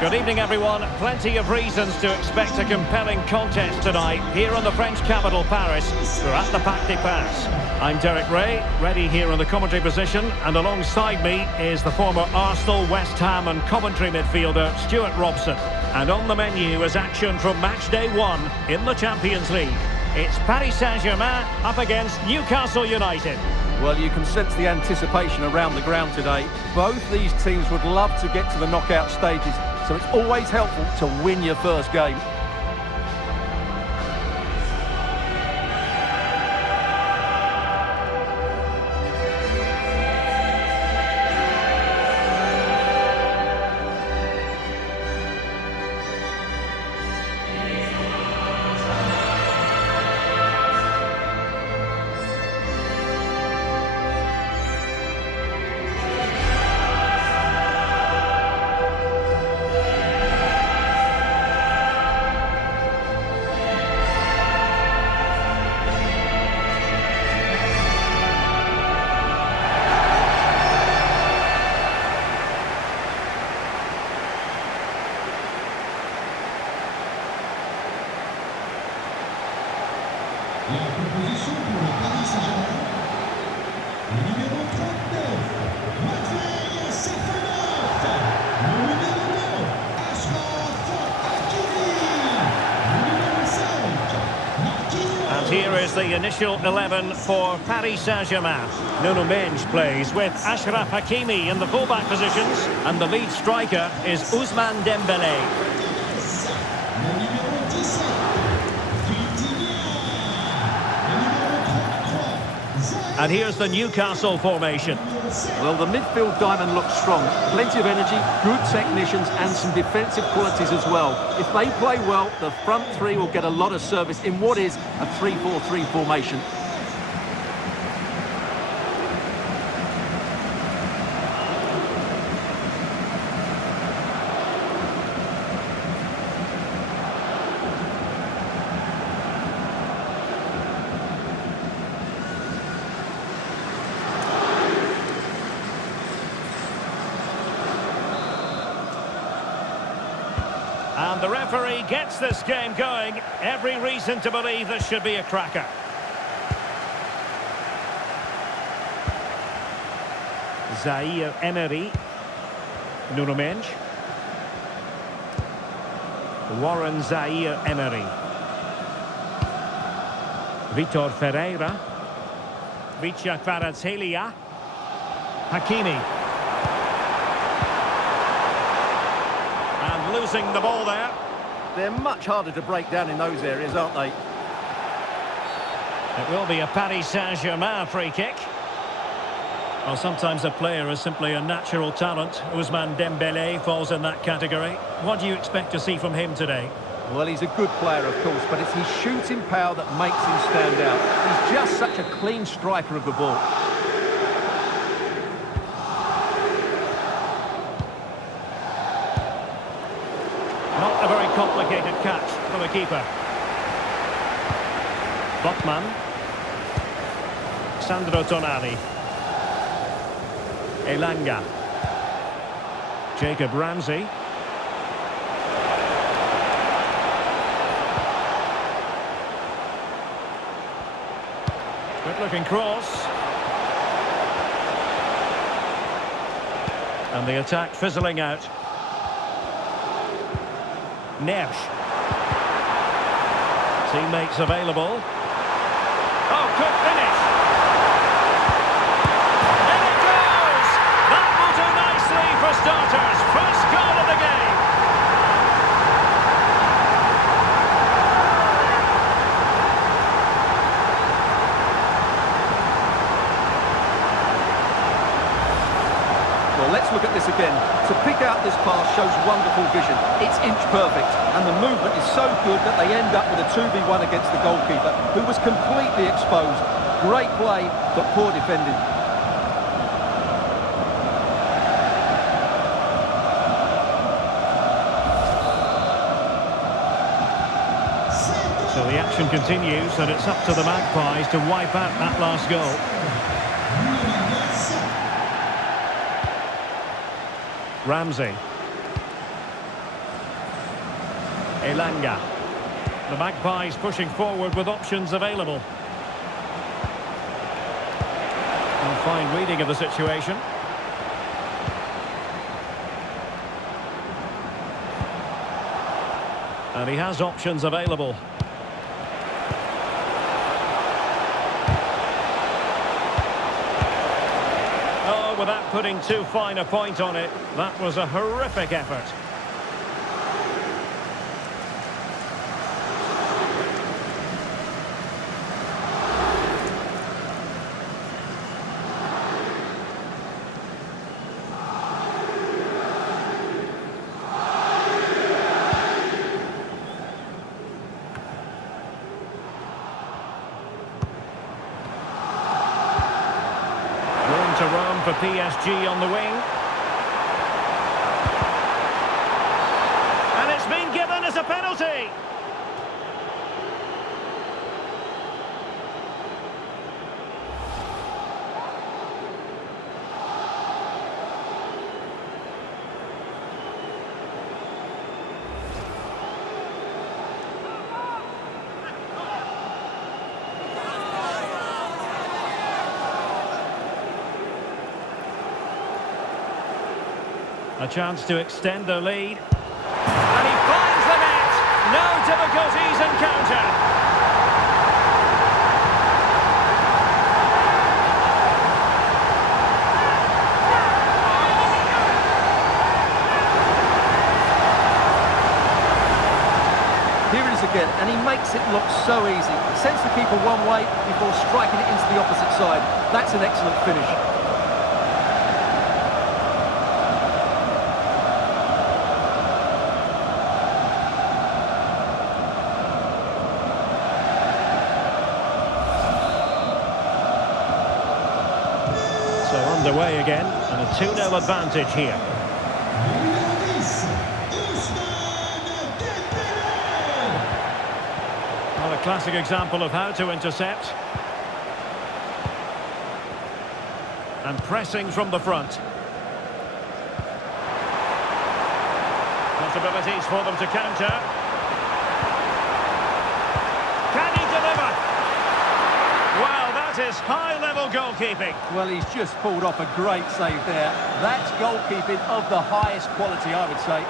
Good evening, everyone. Plenty of reasons to expect a compelling contest tonight here on the French capital, Paris. We're at the Parc des Princes. I'm Derek Ray, ready here in the commentary position, and alongside me is the former Arsenal, West Ham and Coventry midfielder Stewart Robson. And on the menu is action from match day 1 in the Champions League. It's Paris Saint-Germain up against Newcastle United. Well, you can sense the anticipation around the ground today. Both these teams would love to get to the knockout stages, so it's always helpful to win your first game. La proposition pour le Paris Saint-Germain, le numéro 39, Mathieu Saint-Germain, le numéro 2, Achraf Hakimi, le numéro 5, Marquinhos. And here is the initial 11 for Paris Saint-Germain. Nuno Mendes plays with Achraf Hakimi in the fullback positions, and the lead striker is Ousmane Dembélé. Le numéro 17, And here's the Newcastle formation. Well, the midfield diamond looks strong. Plenty of energy, good technicians and some defensive qualities as well. If they play well, the front three will get a lot of service in what is a 3-4-3 formation. And the referee gets this game going. Every reason to believe this should be a cracker. Zaire Emery. Nuno Mendes. Warren Zaire Emery. Vitor Ferreira. Vicha Kvaratskhelia. Hakimi. Losing the ball there. They're much harder to break down in those areas, aren't they? It will be a Paris Saint-Germain free kick. Well, sometimes a player is simply a natural talent. Ousmane Dembélé falls in that category. What do you expect to see from him today? Well, he's a good player, of course, but it's his shooting power that makes him stand out. He's just such a clean striker of the ball. Not a very complicated catch for the keeper. Botman. Sandro Tonali. Elanga. Jacob Ramsey. Good looking cross. And the attack fizzling out. Nesh. Teammates available. Oh, good finish. And it goes! That will do nicely for starters. First goal of the game. Well, let's look at this again. To pick out this pass shows wonderful vision. It's inch perfect, and the movement is so good that they end up with a 2v1 against the goalkeeper, who was completely exposed. Great play, but poor defending. So the action continues, and it's up to the Magpies to wipe out that last goal. Elanga. The Magpies pushing forward with options available. And fine reading of the situation. And he has options available. Oh, without putting too fine a point on it, that was a horrific effort. To Rome for PSG on the wing. And it's been given as a penalty. A chance to extend their lead. And he finds the net. No difficulties encountered. Here it is again, and he makes it look so easy. He sends the keeper one way before striking it into the opposite side. That's an excellent finish. So underway again, and a 2-0 advantage here. Well, a classic example of how to intercept. And pressing from the front. Possibilities for them to counter. Can he deliver? Well, that is high-level goalkeeping. Well, he's just pulled off a great save there. That's goalkeeping of the highest quality, I would say.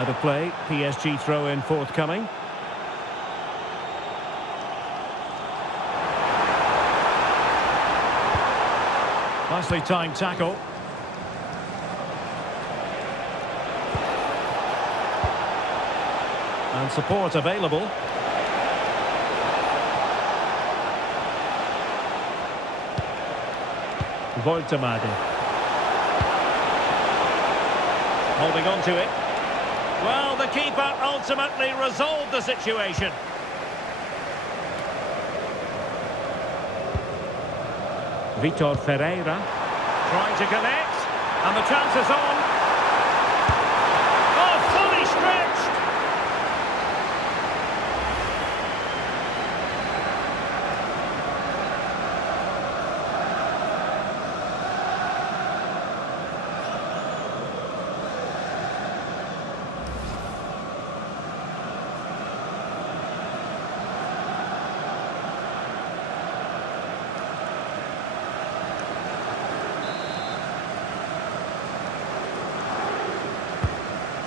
Out of play, PSG throw-in forthcoming. Nicely timed tackle. And support available. Voltemade. Holding on to it. Well, the keeper ultimately resolved the situation. Vitor Ferreira trying to connect, and the chance is on. Oh, fully stretched.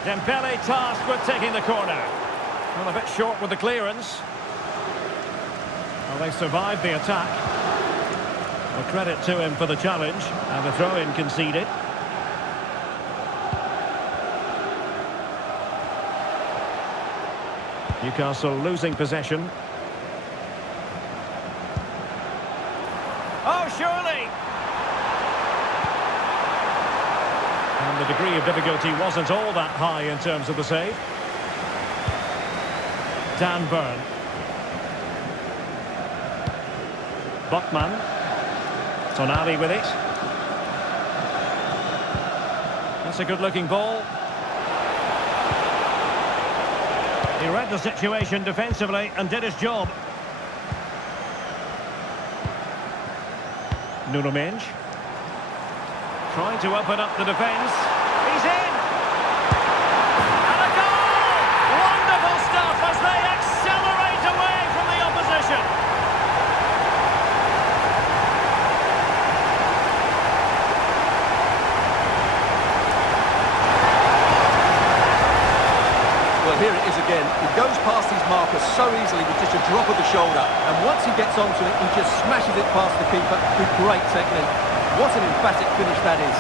Dembele tasked with taking the corner. Well, a bit short with the clearance. Well, they survived the attack. Well, credit to him for the challenge, and the throw-in conceded. Newcastle losing possession. Oh, surely! And the degree of difficulty wasn't all that high in terms of the save. Dan Burn. Botman. Tonali with it. That's a good-looking ball. He read the situation defensively and did his job. Nuno Mendes. Trying to open up the defence. He's in! And a goal! Wonderful stuff as they accelerate away from the opposition. Well, here it is again. He goes past his marker so easily with just a drop of the shoulder. And once he gets onto it, he just smashes it past the keeper with great technique. What an emphatic finish that is.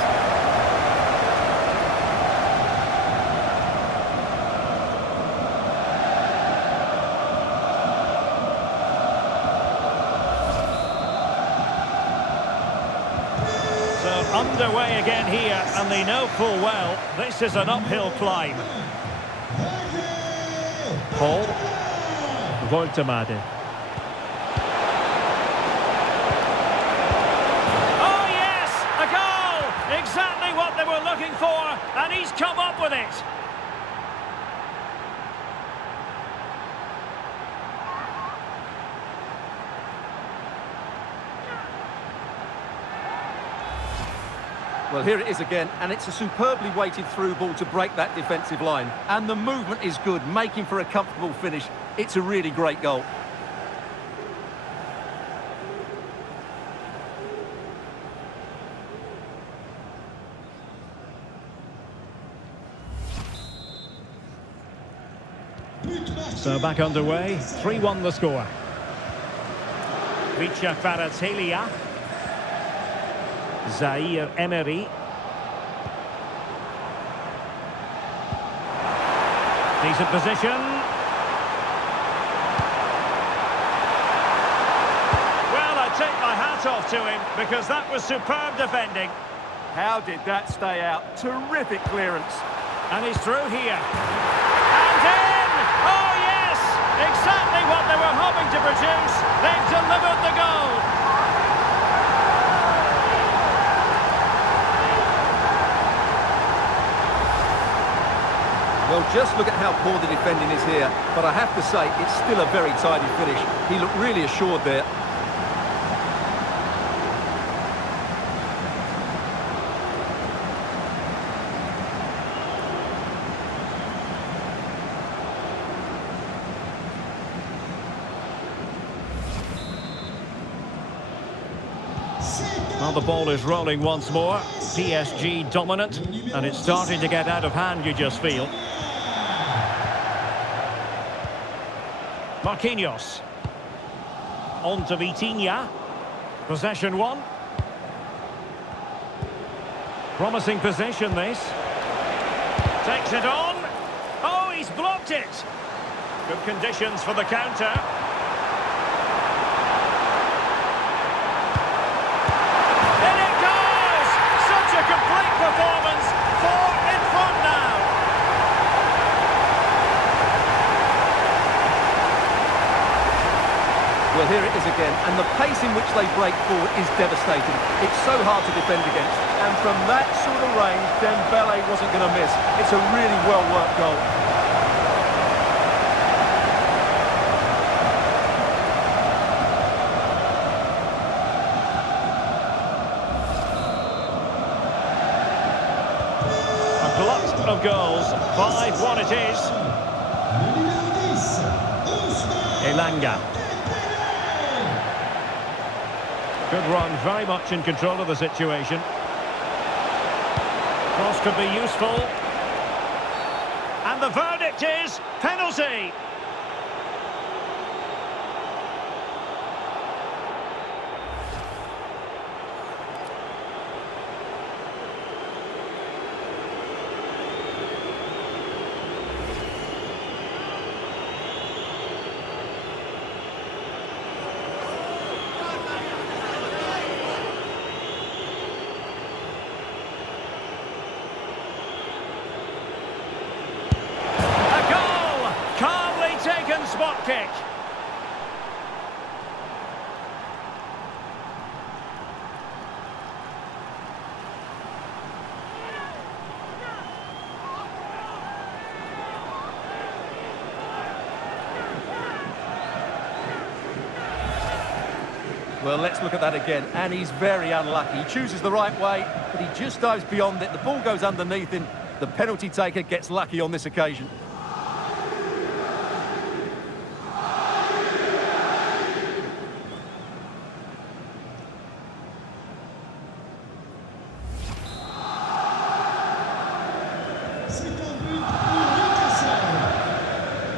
So underway again here, and they know full well this is an uphill climb. Paul Voltemade. Oh yes, a goal! Exactly what they were looking for, and he's come up with it. Well, here it is again, and it's a superbly weighted through ball to break that defensive line. And the movement is good, making for a comfortable finish. It's a really great goal. So back underway, 3-1 the score. Vicha Kvaratskhelia. Zaire Emery. Decent position. Well, I take my hat off to him because that was superb defending. How did that stay out? Terrific clearance. And he's through here. And in! Oh yes! Exactly what they were hoping to produce. They've delivered the goal. Well, just look at how poor the defending is here. But I have to say, it's still a very tidy finish. He looked really assured there. Well, the ball is rolling once more. PSG dominant, and it's starting to get out of hand, you just feel. Marquinhos. On to Vitinha. Possession one. Promising possession, this. Takes it on. Oh, he's blocked it. Good conditions for the counter. In it goes! Such a complete performance. 4 in front now. Well, here it is again, and the pace in which they break forward is devastating. It's so hard to defend against, and from that sort of range, Dembele wasn't going to miss. It's a really well-worked goal. A glut of goals. 5-1 it is. Elanga. Good run, very much in control of the situation. Cross could be useful. And the verdict is penalty. Spot kick. Well, let's look at that again, and he's very unlucky. He chooses the right way, but he just dives beyond it. The ball goes underneath him. The penalty taker gets lucky on this occasion. C'est un but pour Newcastle.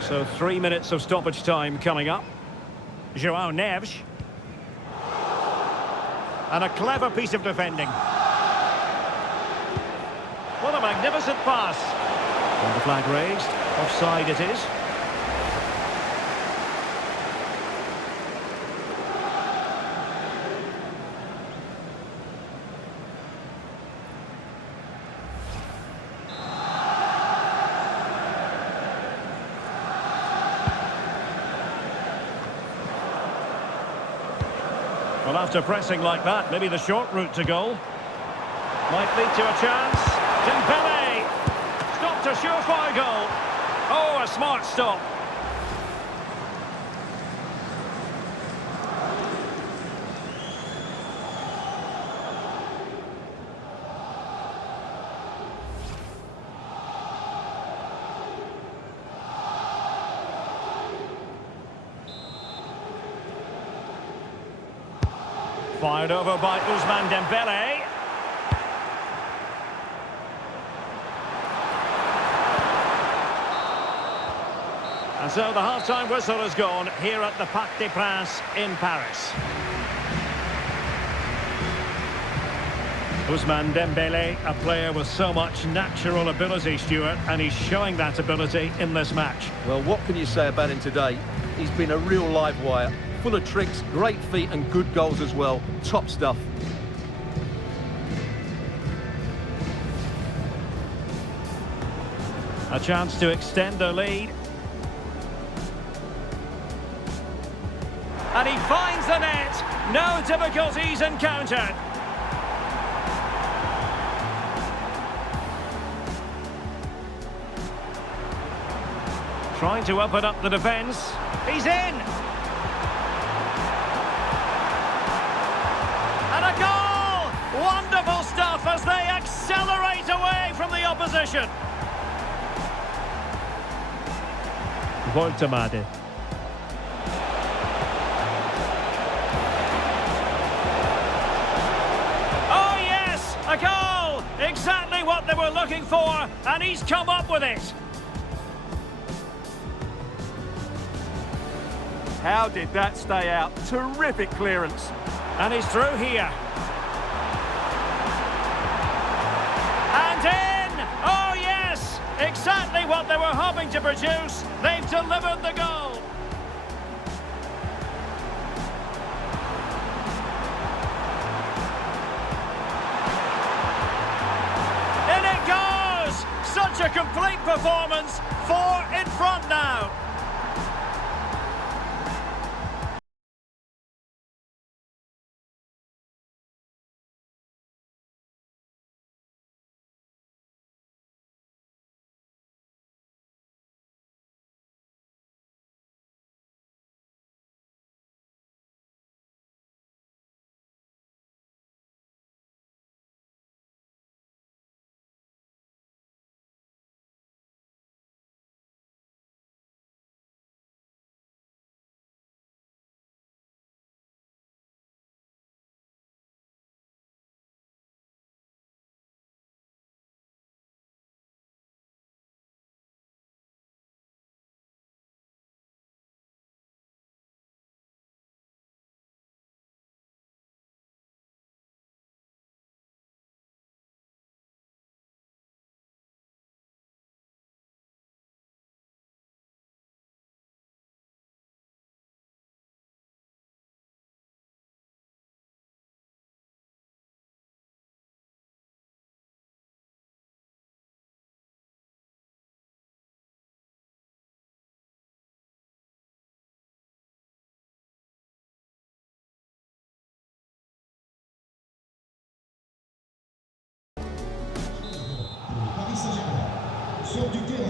So 3 minutes of stoppage time coming up. João Neves. And a clever piece of defending. What a magnificent pass. And the flag raised. Offside it is. Well, after pressing like that, maybe the short route to goal. Might lead to a chance. Dembele! Stopped a surefire goal. Oh, a smart stop. Fired over by Ousmane Dembele. And so the half-time whistle has gone here at the Parc des Princes in Paris. Ousmane Dembele, a player with so much natural ability, Stewart, and he's showing that ability in this match. Well, what can you say about him today? He's been a real live wire. Full of tricks, great feet and good goals as well. Top stuff. A chance to extend the lead. And he finds the net. No difficulties encountered. Trying to open up the defence. He's in. And a goal! Wonderful stuff as they accelerate away from the opposition. Voltemade. Oh yes, a goal! Exactly what they were looking for, and he's come up with it. How did that stay out? Terrific clearance. And he's through here. And in! Oh yes! Exactly what they were hoping to produce. They've delivered the goal. In it goes! Such a complete performance. 4 in front now.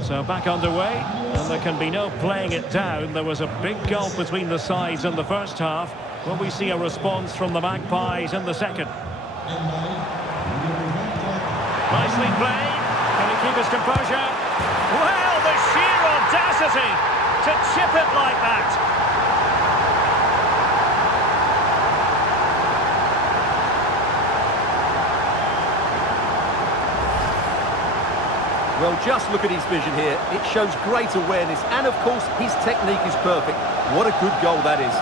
So back underway, and there can be no playing it down. There was a big gulf between the sides in the first half. Will we see a response from the Magpies in the second? Nicely played. Can he keep his composure? Well, the sheer audacity to chip it like that. Well, just look at his vision here. It shows great awareness, and of course, his technique is perfect. What a good goal that is.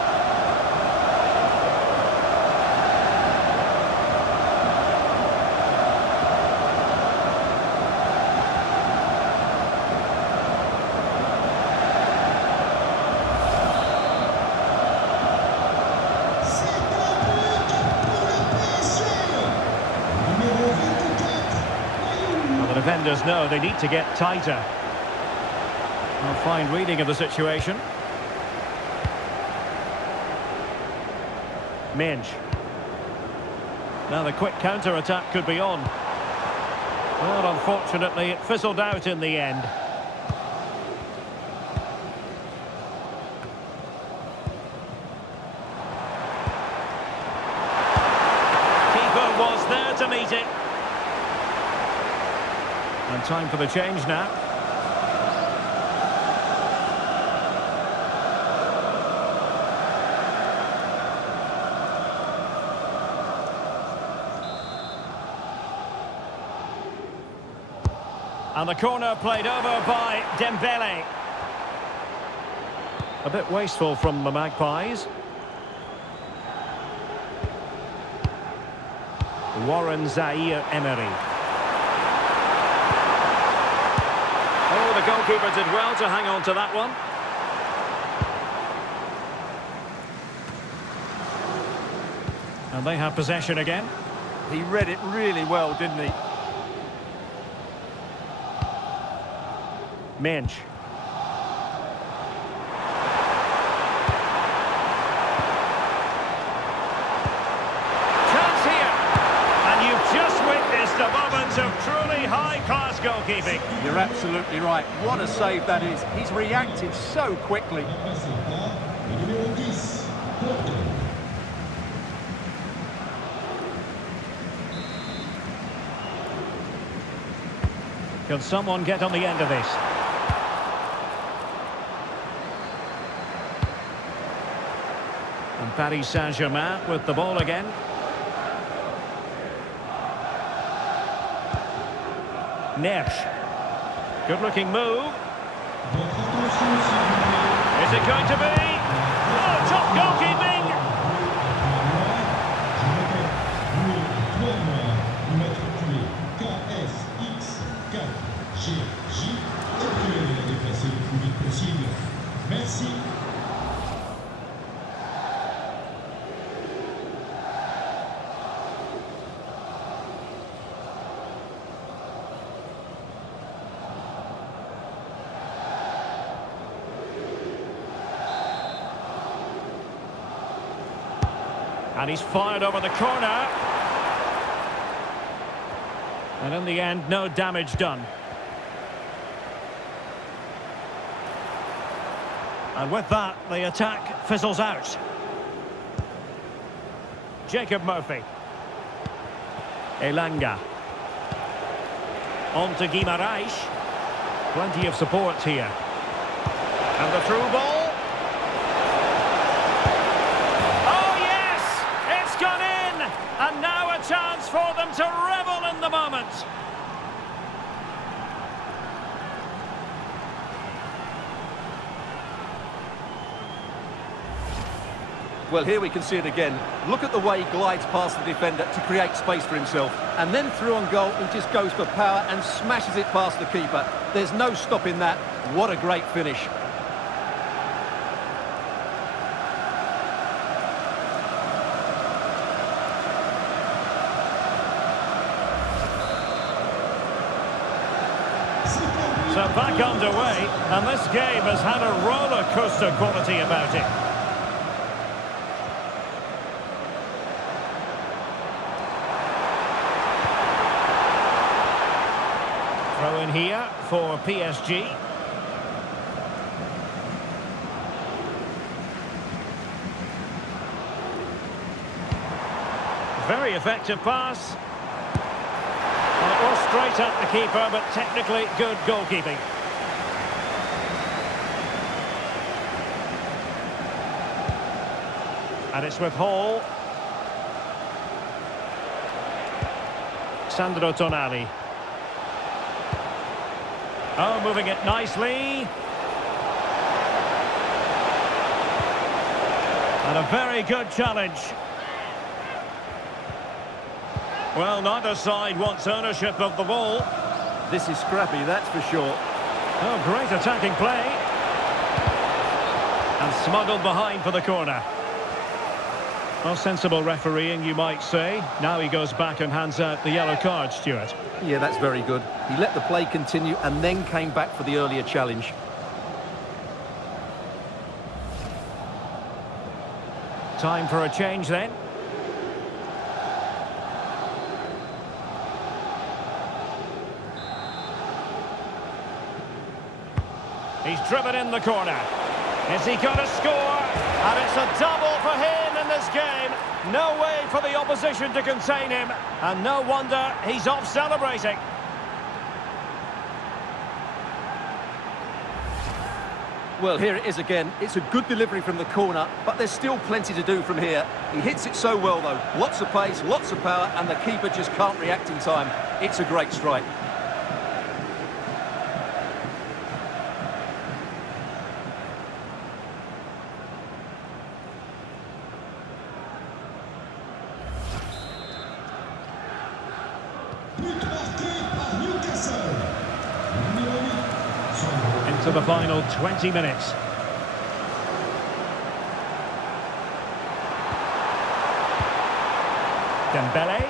Defenders know they need to get tighter. A fine reading of the situation. Minge. Now the quick counter-attack could be on. Well, unfortunately, it fizzled out in the end. Keeper was there to meet it. And time for the change now. And the corner played over by Dembele. A bit wasteful from the Magpies. Warren Zaire-Emery. Oh, the goalkeeper did well to hang on to that one. And they have possession again. He read it really well, didn't he? Minge. Chance here. And you've just witnessed a moment of truly high-class goalkeeping. You're absolutely right. What a save that is. He's reacted so quickly. Can someone get on the end of this? And Paris Saint-Germain with the ball again. Nesh. Good-looking move. Is it going to be? Oh, top goalkeeping! Merci. And he's fired over the corner. And in the end, no damage done. And with that, the attack fizzles out. Jacob Murphy. Elanga. On to Guimaraes. Plenty of support here. And the through ball. Oh yes! It's gone in! And now a chance for them to revel in the moment. Well, here we can see it again. Look at the way he glides past the defender to create space for himself. And then through on goal, he just goes for power and smashes it past the keeper. There's no stopping that. What a great finish. So back underway, and this game has had a roller coaster quality about it. Throw in here for PSG. Very effective pass. Well, it was straight at the keeper, but technically good goalkeeping. And it's with Hall. Sandro Tonali. Oh, moving it nicely. And a very good challenge. Well, neither side wants ownership of the ball. This is scrappy, that's for sure. Oh, great attacking play. And smuggled behind for the corner. Well, sensible refereeing, you might say. Now he goes back and hands out the yellow card, Stewart. Yeah, that's very good. He let the play continue and then came back for the earlier challenge. Time for a change then. He's driven in the corner. Is he going to score? And it's a double for him in this game. No way for the opposition to contain him. And no wonder he's off celebrating. Well, here it is again. It's a good delivery from the corner, but there's still plenty to do from here. He hits it so well, though. Lots of pace, lots of power, and the keeper just can't react in time. It's a great strike. But marqué par Newcastle. Numéro 8. Into the final 20 minutes. Dembele.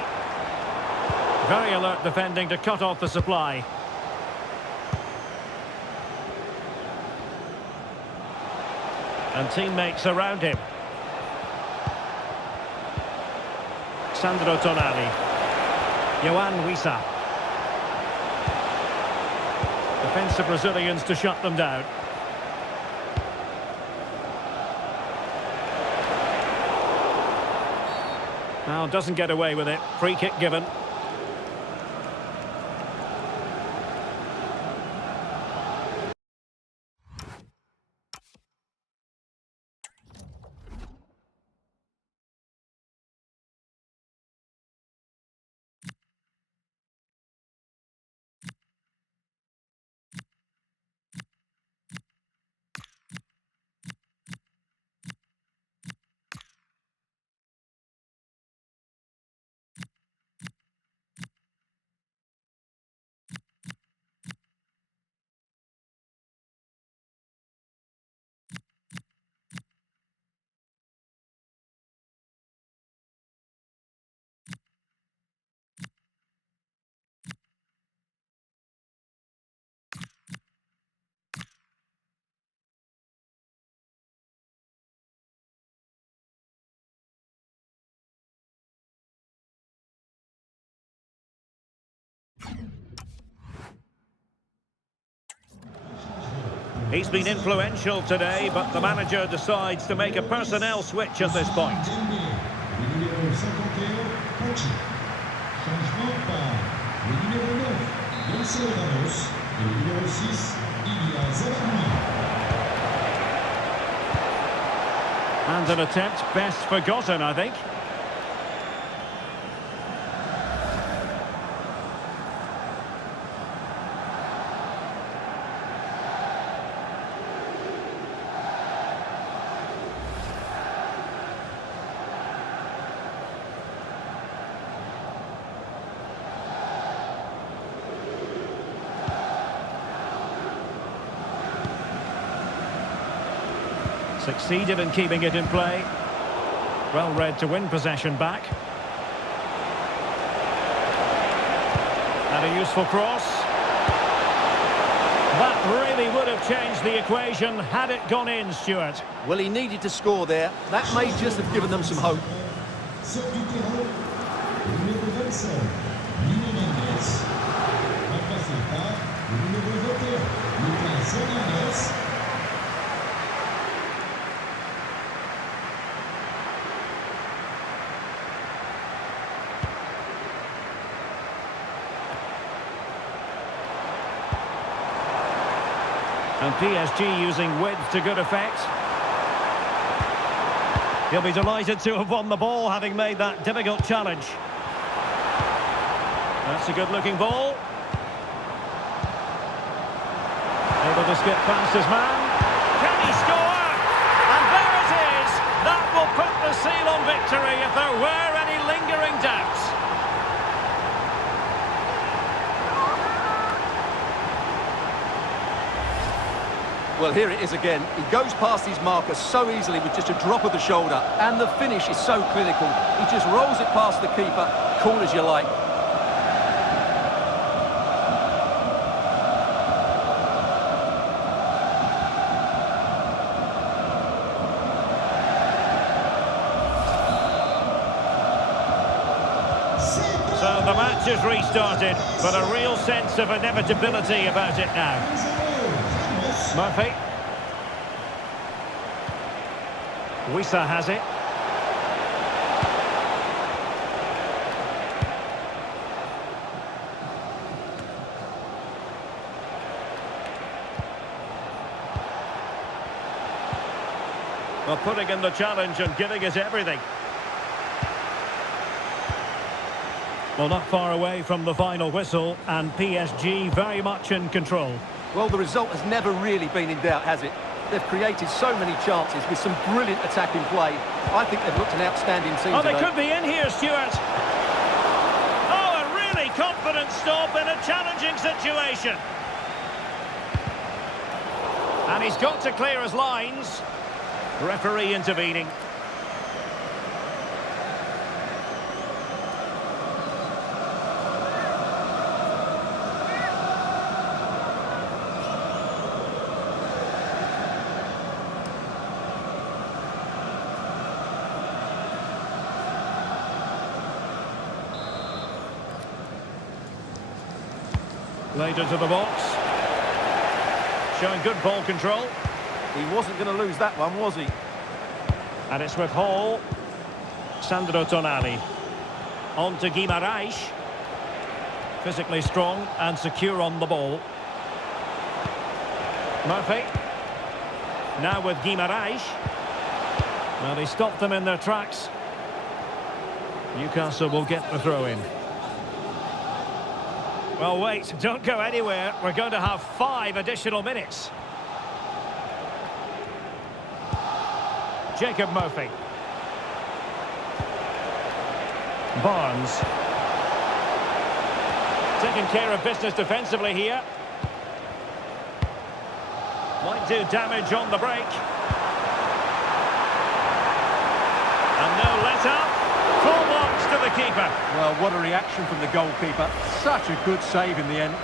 Very alert defending to cut off the supply. And teammates around him. Sandro Tonali. Yohan Wissa. Defensive Brazilians to shut them down. Now doesn't get away with it. Free kick given. He's been influential today, but the manager decides to make a personnel switch at this point. Dembélé. Le numéro 51, Pachi. Changement par le numéro 9, Gonçalo Ramos. Et le numéro 6, Ilya Zabarni. And an attempt best forgotten, I think. Succeeded in keeping it in play. Well read to win possession back. And a useful cross. That really would have changed the equation had it gone in, Stewart. Well, he needed to score there. That may just have given them some hope. Sort du terrain, le numéro 25, Nuno Mendes. Remplacé par le numéro 21, Lucas Hernandez. And PSG using width to good effect. He'll be delighted to have won the ball, having made that difficult challenge. That's a good-looking ball. Able to skip past his man. Can he score? And there it is! That will put the seal on victory if there were any lingering doubts. Well, here it is again. He goes past his marker so easily with just a drop of the shoulder. And the finish is so clinical. He just rolls it past the keeper, cool as you like. So the match has restarted, but a real sense of inevitability about it now. Murphy. Wissa has it. Well, putting in the challenge and giving it everything. Well, not far away from the final whistle, and PSG very much in control. Well, the result has never really been in doubt, has it? They've created so many chances with some brilliant attacking play. I think they've looked an outstanding team today. They could be in here, Stewart. Oh, a really confident stop in a challenging situation. And he's got to clear his lines. Referee intervening. Laid into the box. Showing good ball control. He wasn't going to lose that one, was he? And it's with Hall. Sandro Tonali. On to Guimaraes. Physically strong and secure on the ball. Murphy. Now with Guimaraes. Well, he stopped them in their tracks. Newcastle will get the throw in. Well, wait, don't go anywhere. We're going to have 5 additional minutes. Jacob Murphy. Barnes. Taking care of business defensively here. Might do damage on the break. And no let-up. Full marks to the keeper. Well, what a reaction from the goalkeeper. Such a good save in the end.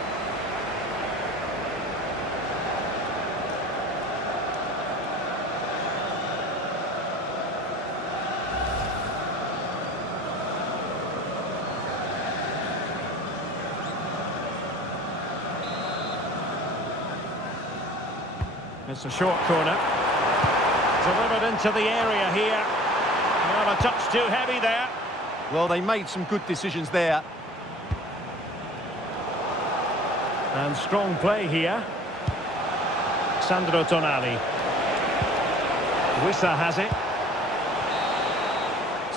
It's a short corner. Delivered into the area here. Well, a touch too heavy there. Well, they made some good decisions there. And strong play here. Sandro Tonali. Wissa has it.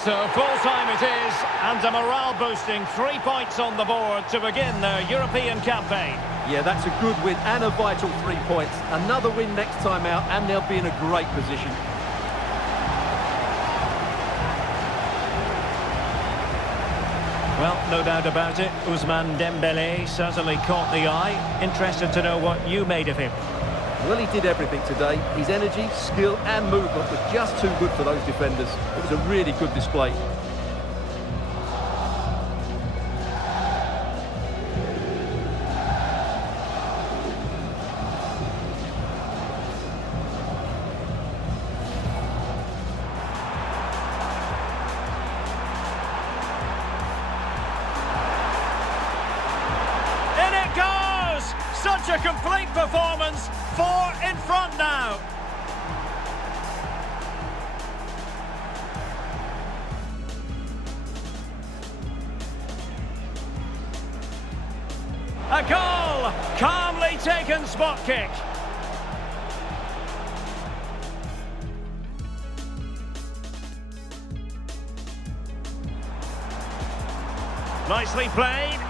So full-time it is, and a morale-boosting 3 points on the board to begin their European campaign. Yeah, that's a good win and a vital 3 points. Another win next time out, and they'll be in a great position. Well, no doubt about it, Ousmane Dembélé certainly caught the eye. Interested to know what you made of him. Well, he did everything today. His energy, skill and movement were just too good for those defenders. It was a really good display. Such a complete performance. 4 in front now. A goal! Calmly taken spot kick. Nicely played.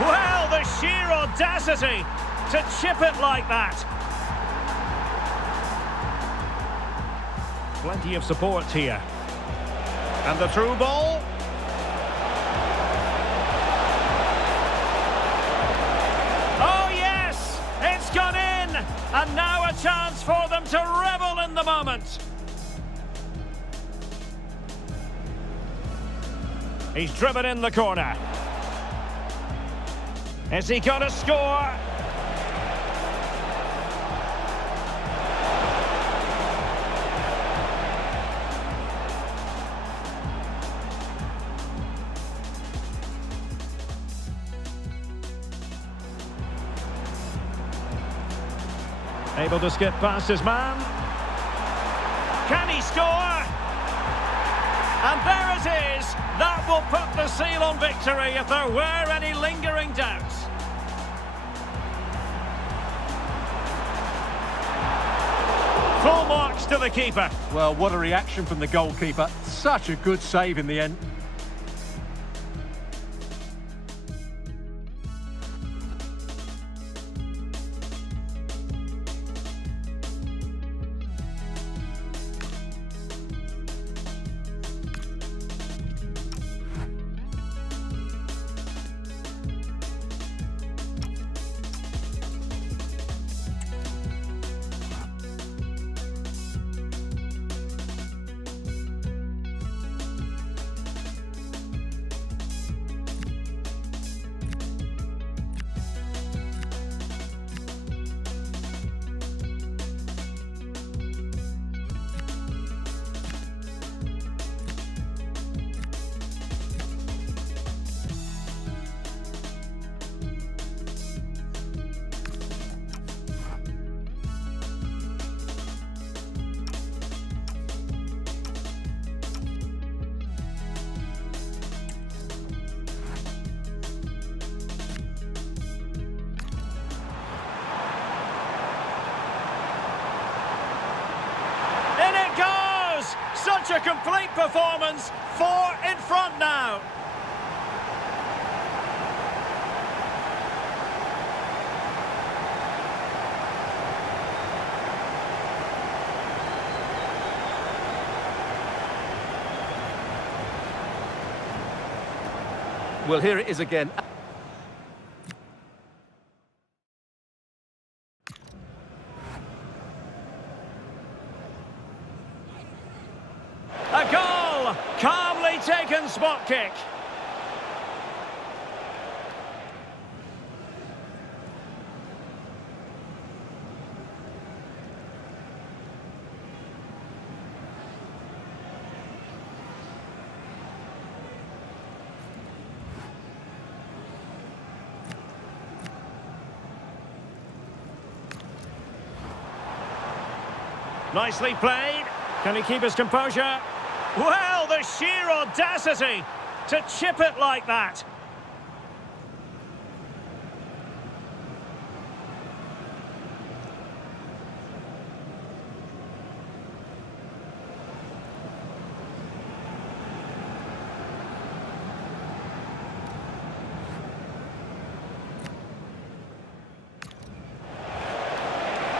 Well, the sheer audacity to chip it like that. Plenty of support here. And the through ball. Oh yes, it's gone in. And now a chance for them to revel in the moment. He's driven in the corner. Is he going to score? Able to skip past his man. Can he score? And there it is. That will put the seal on victory if there were any lingering doubts. Full marks to the keeper. Well, what a reaction from the goalkeeper. Such a good save in the end. Such a complete performance. 4 in front now. Well, here it is again. A goal! Calmly taken spot kick. Nicely played. Can he keep his composure? Well, the sheer audacity to chip it like that.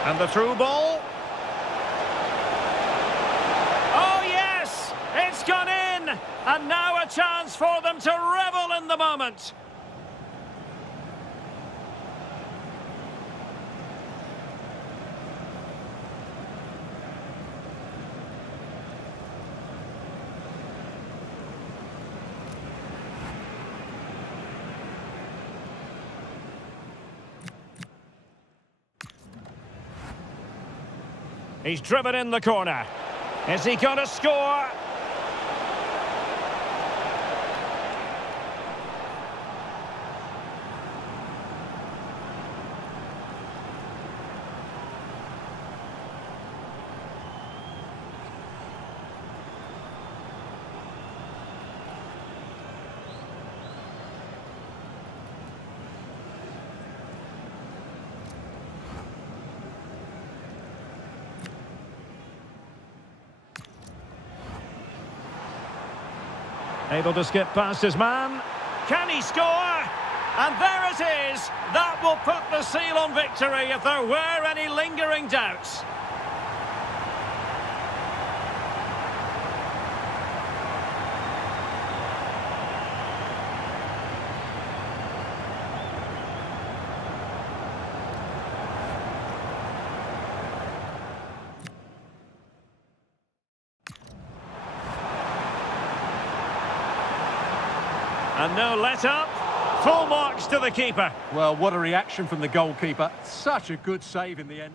And the through ball. It's gone in, and now a chance for them to revel in the moment. He's driven in the corner. Is he going to score? Able to skip past his man. Can he score? And there it is. That will put the seal on victory if there were any lingering doubts. And no let-up. Full marks to the keeper. Well, what a reaction from the goalkeeper. Such a good save in the end.